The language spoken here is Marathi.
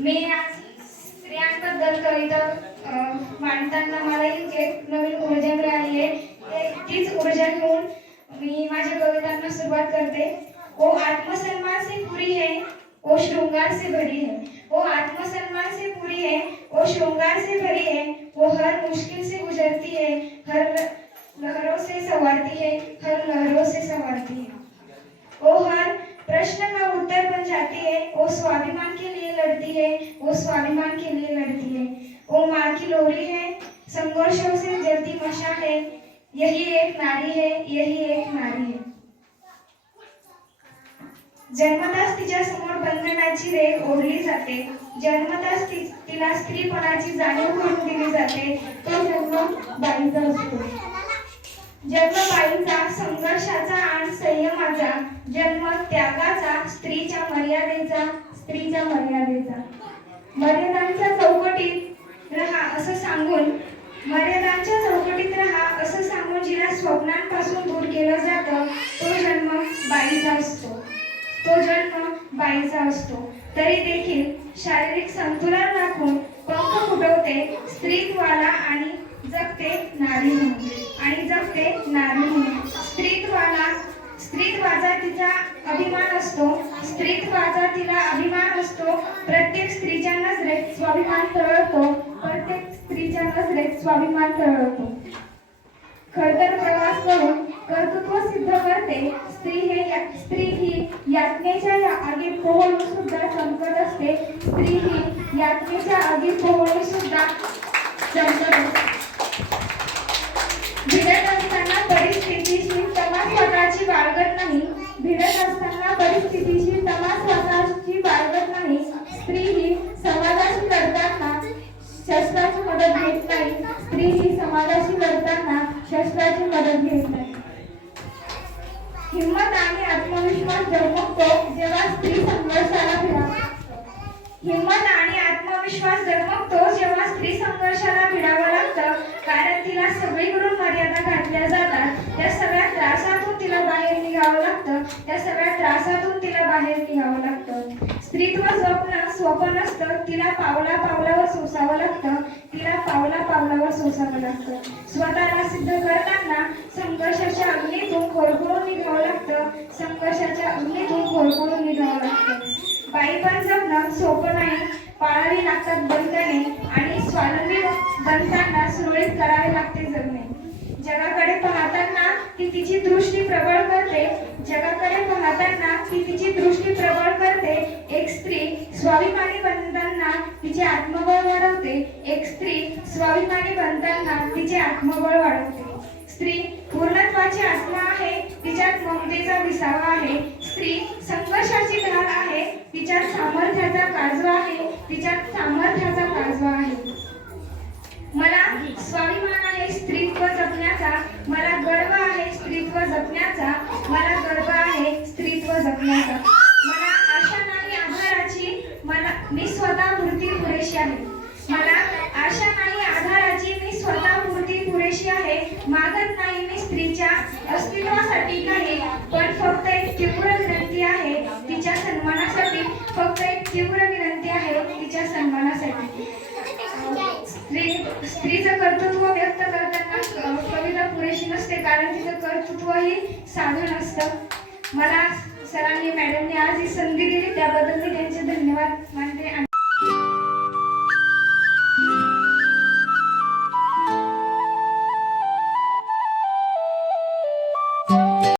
मी आज स्त्रियांबद्दल कविता मांडताना मला एक नवीन ऊर्जा मिळाली आहे. तीच ऊर्जा घेऊन मी माझ्या कवितांना सुरुवात करते. ओ आत्मसन्मान से पूरी है, ओ श्रृंगार से भरी है. वो आत्मसम्मान से पूरी है, वो श्रृंगार से भरी है. वो हर मुश्किल से गुजरती है, हर लहरों से संवारती है, हर लहरों से संवारती है. वो हर प्रश्न का उत्तर बन जाती है. वो स्वाभिमान के लिए लड़ती है, वो स्वाभिमान के लिए लड़ती है. वो माँ की लोरी है, संघर्षों से जलती मशाल है. यही एक नारी है, यही एक नारी है. जन्मताच तिच्या समोर बंधनाची रेख ओढली जाते. जन्मताच तिला स्त्रीपणाची जाणीव करून दिली जाते. तो जन्म बाईचा असतो. जन्म बाईचा संघर्षाचा आणि संयमाचा, जन्म त्यागाचा, स्त्रीच्या मर्यादेचा, स्त्रीच्या मर्यादेचा. मर्यादांच्या चौकटीत रहा असं सांगून, मर्यादांच्या चौकटीत रहा असं सांगून जिला स्वप्नांपासून दूर केलं जातं, तो जन्म बाईचा असतो. तो जन्म बाईचा असतो. तरी देखील शारीरिक संतुलन राखून पंख फुटवते स्त्रीत्वाला आणि जगते नारी म्हणून, आणि जगते नारी म्हणून. स्त्रीत्वाचा तिचा अभिमान असतो. स्त्रीत्वाचा तिला अभिमान असतो. प्रत्येक स्त्रीच्या नजरेत स्वाभिमान तळवतो. प्रत्येक स्त्रीच्या नजरेत स्वाभिमान तळवतो. खडतर प्रवास करून कर्तृत्व सिद्ध करते. स्त्री ही यातनेच्या आगीत पोहून सुद्धा चमकत असते. स्त्री ही यातनेच्या आगीत पोहून सुद्धा चमकत असते. भिडत असताना परिस्थितीशी तमा स्वतःची बाळगत नाही. भिडत असताना परिस्थितीशी तमा स्वतःची बाळगत नाही. स्त्री ही समाजाशी लढताना शस्त्राची मदत घेत नाही. स्त्री ही समाजाशी लढताना शस्त्राची मदत घेत नाही. हिम्मत आणि आत्मविश्वास जगमगतो जेव्हा स्त्री संघर्षाला भिडावं. हिम्मत आणि आत्मविश्वास जगमगतो जेव्हा स्त्री संघर्षाला भिडावं लागतं. कारण तिला सगळीकडून मर्यादा घातल्या जातात. त्या सगळ्या त्रासातून तिला बाहेर निघावं लागतं. त्या सगळ्या त्रासातून तिला बाहेर निघावं लागतं. स्त्रीत्व जपणं सोपं नसतं. तिला पावला पावलावर सोसावं लागतं. तिला पावला पावलावर सोसावं लागतं. स्वतःला सिद्ध करताना संघर्षाच्या अग्नीतून होरपळून निघावं लागतं. संघर्षाच्या अग्नीतून होरपळून निघावं लागतं. बाईपण जगणं सोपं नाही. पाळावी लागतात बंधने आणि स्वावलंबी बनताना सुरळीत करावे लागते जगणे. जगाकडे पाहताना ती तिची दृष्टी प्रबळ करते. जगाकडे पाहताना ती तिची दृष्टी प्रबळ करते. एक स्त्री स्वाभिमानी बनताना तिचे आत्मबळ वाढवते. एक स्त्री स्वाभिमानी बनताना तिचे आत्मबळ वाढवते. स्त्री पूर्णत्वाची आत्मा आहे. तिच्यात ममतेचा विसावा आहे. स्त्री संघर्षाची ढाल आहे. तिच्यात सामर्थ्याचा काजवा आहे. तिच्यात सामर्थ्याचा काजवा आहे. मला स्वाभिमान आहे स्त्रीत्व जपण्याचा. मला गर्व आहे स्त्रीत्व जपण्याचा. मला गर्व आहे स्त्रीत्व जपण्याचा. मला आशा नाही आधाराची. मी स्वतः पुरती पुरेशी आहे. मला आशा नाही आधाराची. मी स्वतः पुरती पुरेशी आहे. मागत नाही मी स्त्रीच्या अस्तित्वासाठी काही, पण फक्त एक तीव्र विनंती आहे तिच्या सन्मानासाठी. फक्त एक तीव्र विनंती आहे तिच्या सन्मानासाठी. स्त्रीचं कर्तृत्व व्यक्त करताना कविता पुरेशी नसते. कारण तिचं कर्तृत्व ही साधन असतं. मला सरांनी मॅडमने आज ही संधी